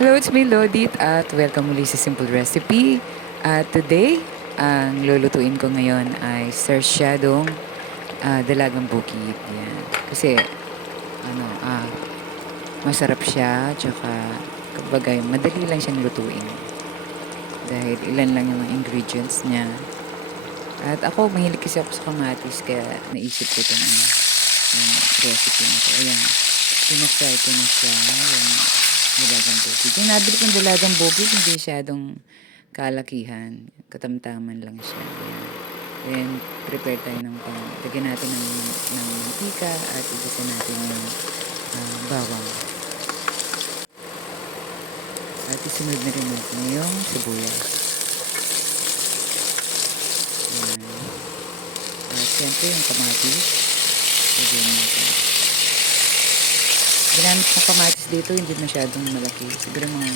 Hello, it's me Lodit at welcome muli sa Simple Recipe. At today, ang lulutuin ko ngayon ay sarsyadong dalagang bukid. Yan. Kasi ano, masarap siya, tsaka kabagay, madali lang siyang lutuin. Dahil ilan lang yung mga ingredients niya. At ako, mahilig kasi ako sa kamatis, kaya naisip ko itong yung recipe na ito. Ayan, pinafry ko na siya, yung dalagang bukid. Yung nabili kong dalagang bukid, hindi masyadong kalakihan. Katamtaman lang siya. Ayan. Then, prepare tayo ng pang. Lagyan natin ng mantika at igisa natin yung bawang. At isunod na rin natin yung sibuyas. Ayan. At siyempre yung kamatis. Lagyan natin. Ginamit kong kamatis dito, hindi masyadong malaki. Siguro mga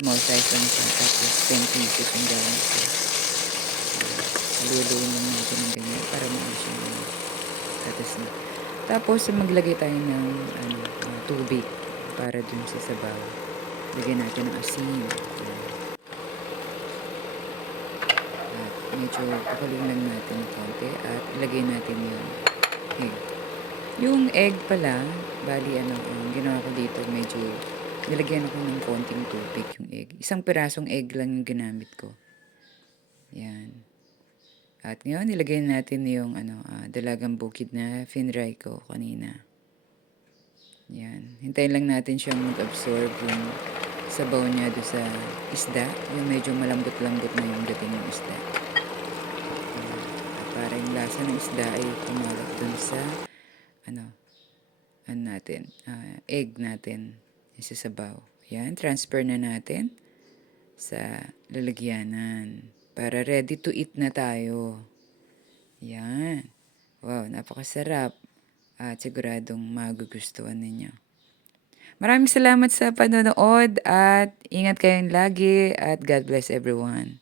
small size lang siya. Tapos 10 pieces yung gamit ko. Luluin lang natin ng ganyan para maano siya katas na. Tapos maglagay tayo ng tubig para dun sa sabaw. Lagyan natin ng asin. At medyo pakuloyin lang natin ng konti at ilagay natin yung egg. Yung egg pala, bali ang ginawa ko dito, medyo nilagyan ako ng konting tubig yung egg. Isang pirasong egg lang yung ginamit ko. Yan. At ngayon, nilagay natin yung dalagang bukid na finry ko kanina. Yan. Hintayin lang natin siyang mag-absorb yung sabaw niya doon sa isda. Yung medyo malambot-lambot na yung dating ng isda. At para yung lasa ng isda ay kumalat doon sa egg natin. Yung sa sabaw. Yan. Transfer na natin sa lalagyanan. Para ready to eat na tayo. Yan. Wow, napakasarap. At siguradong magugustuhan ninyo. Maraming salamat sa panonood at ingat kayong lagi at God bless everyone.